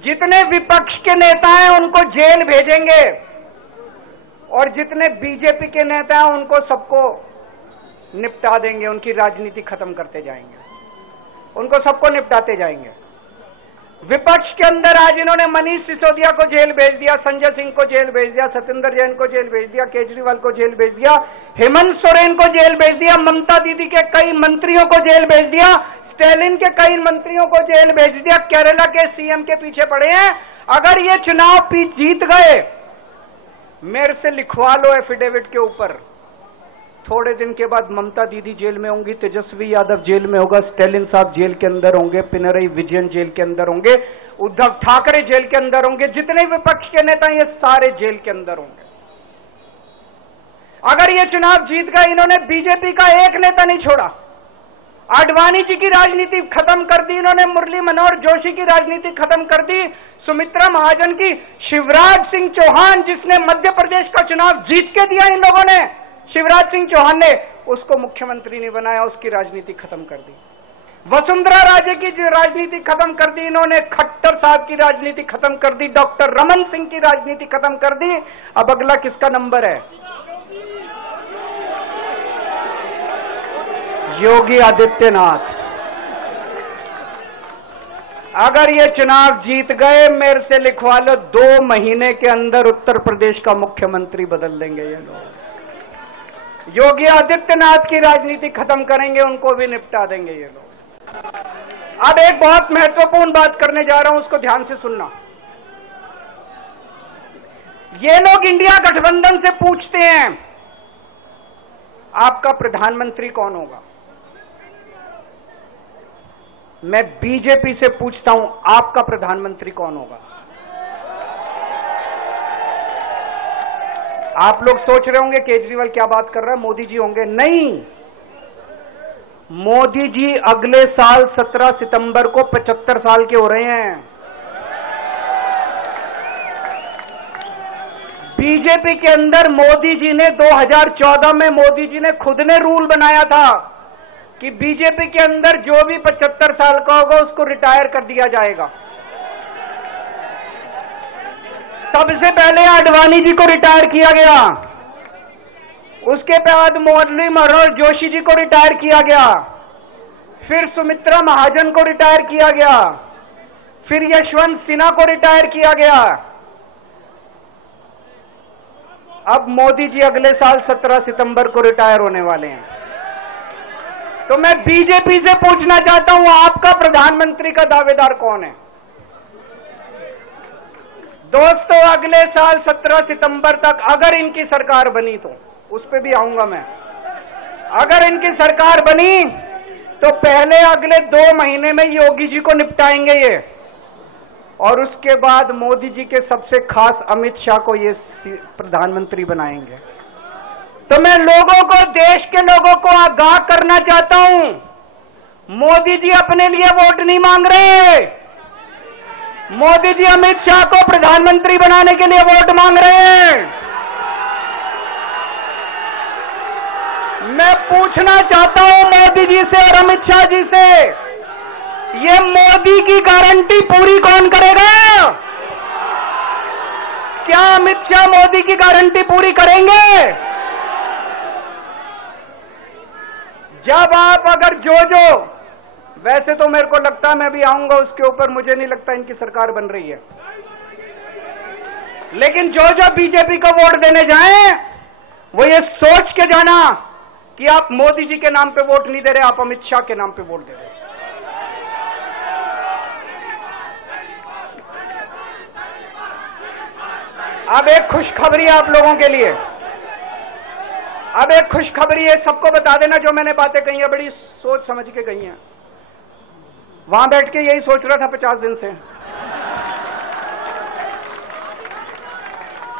जितने विपक्ष के नेता हैं उनको जेल भेजेंगे और जितने बीजेपी के नेता हैं उनको सबको निपटा देंगे, उनकी राजनीति खत्म करते जाएंगे, उनको सबको निपटाते जाएंगे। विपक्ष के अंदर आज इन्होंने मनीष सिसोदिया को जेल भेज दिया, संजय सिंह को जेल भेज दिया, सत्येंद्र जैन को जेल भेज दिया, केजरीवाल को जेल भेज दिया, हेमंत सोरेन को जेल भेज दिया, ममता दीदी के कई मंत्रियों को जेल भेज दिया, स्टैलिन के कई मंत्रियों को जेल भेज दिया, केरला के सीएम के पीछे पड़े हैं। अगर ये चुनाव जीत गए, मेरे से लिखवा लो एफिडेविट के ऊपर, थोड़े दिन के बाद ममता दीदी जेल में होंगी, तेजस्वी यादव जेल में होगा, स्टैलिन साहब जेल के अंदर होंगे, पिनरई विजयन जेल के अंदर होंगे, उद्धव ठाकरे जेल के अंदर होंगे, जितने विपक्ष के नेता ये सारे जेल के अंदर होंगे। अगर ये चुनाव जीत गए, इन्होंने बीजेपी का एक नेता नहीं छोड़ा, आडवाणी जी की राजनीति खत्म कर दी इन्होंने, मुरली मनोहर जोशी की राजनीति खत्म कर दी, सुमित्रा महाजन की, शिवराज सिंह चौहान जिसने मध्य प्रदेश का चुनाव जीत के दिया इन लोगों ने, शिवराज सिंह चौहान ने उसको मुख्यमंत्री नहीं बनाया, उसकी राजनीति खत्म कर दी। वसुंधरा राजे की राजनीति खत्म कर दी इन्होंने, खट्टर साहब की राजनीति खत्म कर दी, डॉक्टर रमन सिंह की राजनीति खत्म कर दी। अब अगला किसका नंबर है? योगी आदित्यनाथ। अगर ये चुनाव जीत गए, मेरे से लिखवा लो, 2 महीने के अंदर उत्तर प्रदेश का मुख्यमंत्री बदल देंगे ये लोग। योगी आदित्यनाथ की राजनीति खत्म करेंगे, उनको भी निपटा देंगे ये लोग। अब एक बहुत महत्वपूर्ण बात करने जा रहा हूं, उसको ध्यान से सुनना। ये लोग इंडिया गठबंधन से पूछते हैं आपका प्रधानमंत्री कौन होगा। मैं बीजेपी से पूछता हूं आपका प्रधानमंत्री कौन होगा। आप लोग सोच रहे होंगे केजरीवाल क्या बात कर रहा है, मोदी जी होंगे। नहीं, मोदी जी अगले साल 17 सितंबर को 75 साल के हो रहे हैं। बीजेपी के अंदर मोदी जी ने 2014 में मोदी जी ने खुद ने रूल बनाया था कि बीजेपी के अंदर जो भी 75 साल का होगा उसको रिटायर कर दिया जाएगा। सबसे पहले आडवाणी जी को रिटायर किया गया, उसके बाद मुरली मनोहर जोशी जी को रिटायर किया गया, फिर सुमित्रा महाजन को रिटायर किया गया, फिर यशवंत सिन्हा को रिटायर किया गया। अब मोदी जी अगले साल 17 सितंबर को रिटायर होने वाले हैं। तो मैं बीजेपी से पूछना चाहता हूं आपका प्रधानमंत्री का दावेदार कौन है? दोस्तों, अगले साल 17 सितंबर तक अगर इनकी सरकार बनी, तो उस पर भी आऊंगा मैं, अगर इनकी सरकार बनी तो पहले अगले 2 महीने में योगी जी को निपटाएंगे ये, और उसके बाद मोदी जी के सबसे खास अमित शाह को ये प्रधानमंत्री बनाएंगे। तो मैं लोगों को, देश के लोगों को आगाह करना चाहता हूं, मोदी जी अपने लिए वोट नहीं मांग रहे, मोदी जी अमित शाह को प्रधानमंत्री बनाने के लिए वोट मांग रहे हैं। मैं पूछना चाहता हूं मोदी जी से और अमित शाह जी से, ये मोदी की गारंटी पूरी कौन करेगा? क्या अमित शाह मोदी की गारंटी पूरी करेंगे? जब आप अगर जो वैसे तो मेरे को लगता है मैं भी आऊंगा उसके ऊपर, मुझे नहीं लगता इनकी सरकार बन रही है, लेकिन जो बीजेपी को वोट देने जाएं वो ये सोच के जाना कि आप मोदी जी के नाम पे वोट नहीं दे रहे, आप अमित शाह के नाम पे वोट दे रहे हैं। अब एक खुशखबरी आप लोगों के लिए, अब एक खुशखबरी है, सबको बता देना जो मैंने बातें कही है बड़ी सोच समझ के कही हैं। वहां बैठ के यही सोच रहा था 50 दिन से।